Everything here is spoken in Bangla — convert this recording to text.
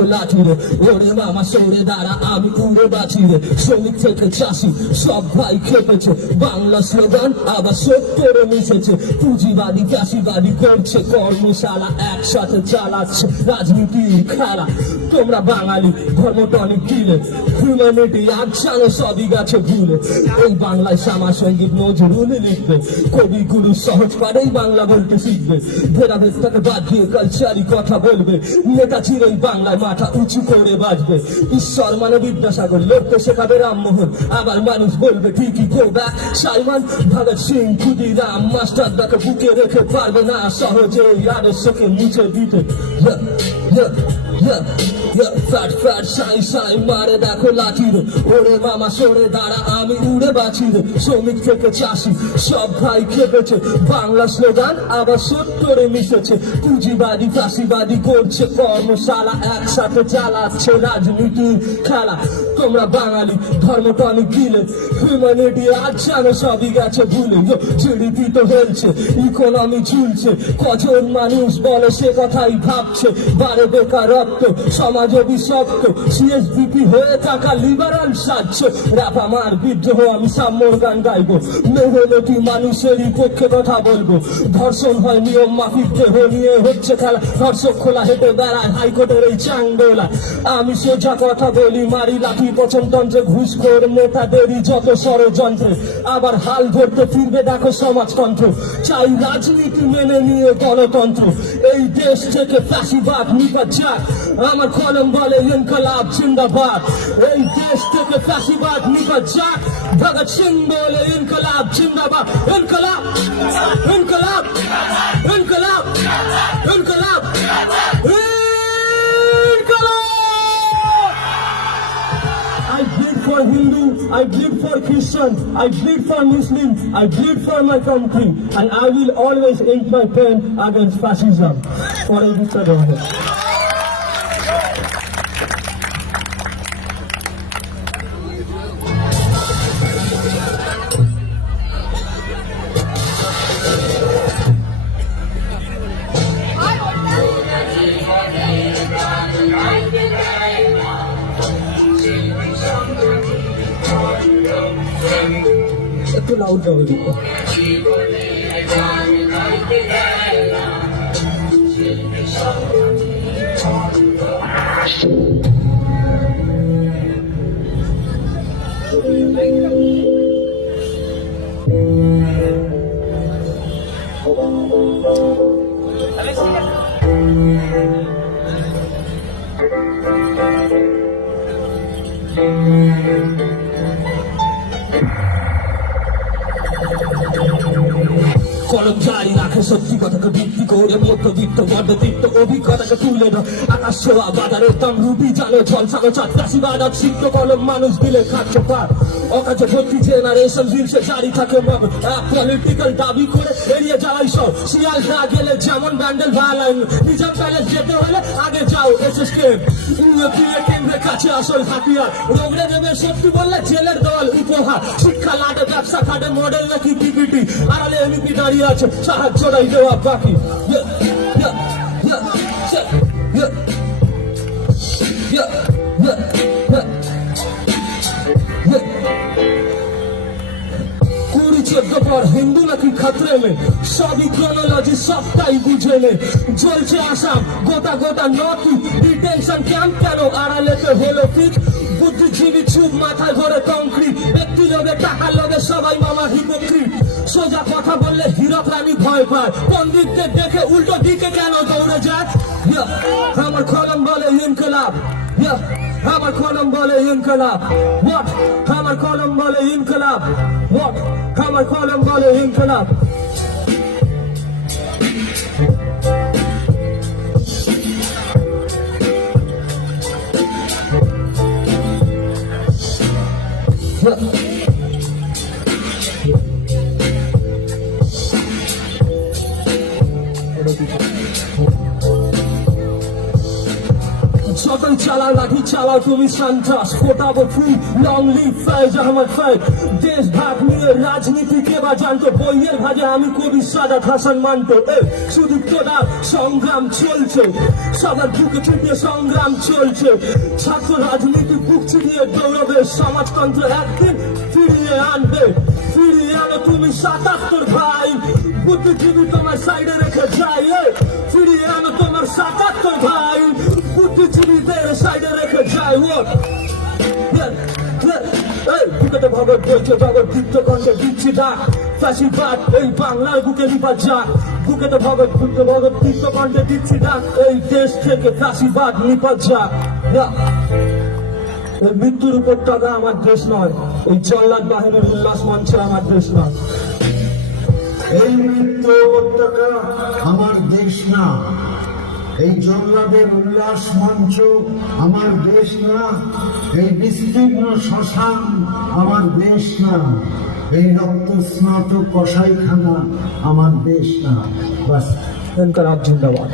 দেখো লাঠি রে, ওরে মামা সরে দাঁড়া আমি উড়ে বাঁচি রে। শ্রমিক থেকে চাষি সব ভাই খেপেছে, বাংলা স্লোগান আবার সত্তরে মিশেছে। পুঁজিবাদী চাষিবাদী করছে কর্মশালা, একসাথে চালাচ্ছে রাজনীতির খেলা। তোমরা বাঙালি ধর্মটনি কিলে, হিউম্যানিটি আজ জানো সবই গেছে ভুলে। এই বাংলায় শ্যামা সঙ্গীত নজরুল লিখবে, কবিগুরু সহজ পারেই বাংলা বলতে শিখবে। ভেদাভেদ থেকে বাদ দিয়ে কালচারি কথা বলবে, নেতা চিরই বাংলায় মাথা উঁচু করে বাজবে। ঈশ্বর মানে বিদ্যাসাগর, লড়তে শেখাবে রামমোহন, আবার মানুষ বলবে ঠিকই go back Simon. Bhagat Singh Khudiram মাস্টারদাকে বুকে রেখে পারবে না সহজে আদর্শকে মুছে দিতে। ফ্যাট ফ্যাট সাই সাই মারে দেখো লাঠি রে, ওরে মামা সরে দাঁড়া আমি উড়ে বাঁচি রে। শ্রমিক থেকে চাষি সব ভাই খেপেছে, বাংলা স্লোগান আবার সত্তরে মিশেছে। পুঁজিবাদী চাষিবাদী করছে কর্মশালা, একসাথে চালাচ্ছে রাজনীতির খেলা। তোমরা বাঙালি ধর্মটনি কিলে, হিউম্যানিটি আজ জানো সবই গেছে ভুলে। জিডিপি তো হয়েছে, ইকোনমি ঝুলছে, কজন মানুষ বলে সে কথাই ভাবছে। বারে বেকারত্ব সমাজ অভিশপ্ত, সিএসবিপি হয়ে থাকা লিবারাল সাজছে। রাপ আমার বিদ্রোহ আমি সাম্যর গান গাইবো, মেহনতি মানুষেরই পক্ষে কথা বলবো। ধর্ষণ হয় নিয়ম মাফিক, দেহ নিয়ে হচ্ছে খেলা, ধর্ষক খোলা হেঁটে বেড়ায় হাইকোর্টের এই চাংদোলা। আমি সোজা কথা বলি, মারি লাঠি পচনতন্ত্রে, ঘুষখোর নেতাদেরই যত ষড়যন্ত্রে। আবার হাল ধরতে ফিরবে দেখো সমাজতন্ত্র, চাই রাজনীতি মেনে নিয়ে গণতন্ত্র। এই দেশ থেকে ফাঁসিবাদ নিপাত যাক, আমার কলম বলে ইনকলাব জিন্দাবাদ। এই দেশ থেকে ফাঁসিবাদ নিপাত যাক, ভগৎ সিং বলে ইনকলাব জিন্দাবাদ। Inqilab Inqilab Inqilab Inqilab I bleed for Hindu, I bleed for Christian, I bleed for Muslim, I bleed for my country, and I will always ink my pen against fascism. For a good time. একটু লাউড যাবে দিতে। কলম জারি রাখে সত্যি কথাকে ভিত্তি করে, মধ্যবিত্ত মধ্যবিত্ত অভিজ্ঞতাকে তুলে ধর। আকাশ ছোঁয়া বাজারের দাম রুটি জানো ঝলসানো চারটাশি বাজার শিক্ত কলম মানুষ দিলে খাচ্ছে পার। অকাজে ভর্তি জেনারেশন রিলসে জারি থাকে মব, পলিটিক্যাল দাবি করে এড়িয়ে যাওয়াই সব। শিয়াল না গেলে যেমন ব্যান্ডেল ভালাইন, নিজের প্যালেস যেতে হলে আগে যাও এসএসকে। কেন্দ্রের কাছে আসল হাতিয়ার, রোগড়ে দেবে সত্যি বললে জেলের দল উপহার। শিক্ষা লাটে ব্যবসা খাটে মডেল নাকি টিকিটি, আড়ালে এমপি দাঁড়িয়ে আছে সাহায্যটাই দেওয়া বাকি। হিন্দু নাকি খাতরে মে, সবই ক্রোনোলজি সবটাই বুঝে নে। জ্বলছে আসাম গোটা গোটা নথি, ডিটেনশন ক্যাম্প কেন আড়ালেতে হলো ঠিক। বুদ্ধিজীবী চুপ মাথায় ধরে কংক্রিট, ব্যক্তি লোভে টাকা লোভে সবাই মামা হিপোক্রিট। সোজা কথা বললে হীরক রানী ভয় পায়, পণ্ডিতদের দেখে উল্টো দিকে কেন দৌড়ে যায়। আমার কলম বলে ইনকলাব, আমার কলম বলে ইনকলাব। What? আমার কলম বলে ইনকলাব। What? আমার কলম বলে ইনকলাব। যতই চালাও লাঠি চালাও তুমি সন্ত্রাস, ফোটাবো full long live Faiz Ahmad Faiz. দেশ ভাগ নিয়ে রাজনীতি কে বা জানতো, বইয়ের ভাগে আমি কবি সাদাত হাসান মানতো। শুধু তোরা সংগ্রাম চলছে, সবার বুকে ছুটে সংগ্রাম চলছে। ছাত্র রাজনীতি বুক চিরিয়ে দৌড়বে, সমাজতন্ত্র একদিন ফিরিয়ে আনবে। ফিরিয়ে আনো তুমি ৭৭ ভাই, বুদ্ধিজীবী তোমার সাইডে রেখে যাই। ফিরিয়ে আনো তোমার ৭৭ ভাই, বুদ্ধিজীবীদের সাইডে রেখে যাই। বুকেতে ভগৎ বলছে জগৎ দীপ্ত কণ্ঠে দিচ্ছি ডাক, ফাঁসিবাদ এই বাংলার বুকে নিপাত যাক। বুকেতে ভগৎ দীপ্ত কণ্ঠে দিচ্ছি ডাক, এই দেশ থেকে ফাঁসিবাদ নিপাত যাক। এই মৃত্যুর উপত্যকা আমার দেশ নয়, এই জল্লাদ বাহিনীর উল্লাস মঞ্চ আমার দেশ নয়। এই মৃত্যু উপত্যকা আমার দেশ না, এই জল্লাদের উল্লাস মঞ্চ আমার দেশ না, এই বিস্তীর্ণ শ্মশান আমার দেশ না, এই রক্তস্নাত কসাইখানা আমার দেশ না। বাস জিন্দাবাদ।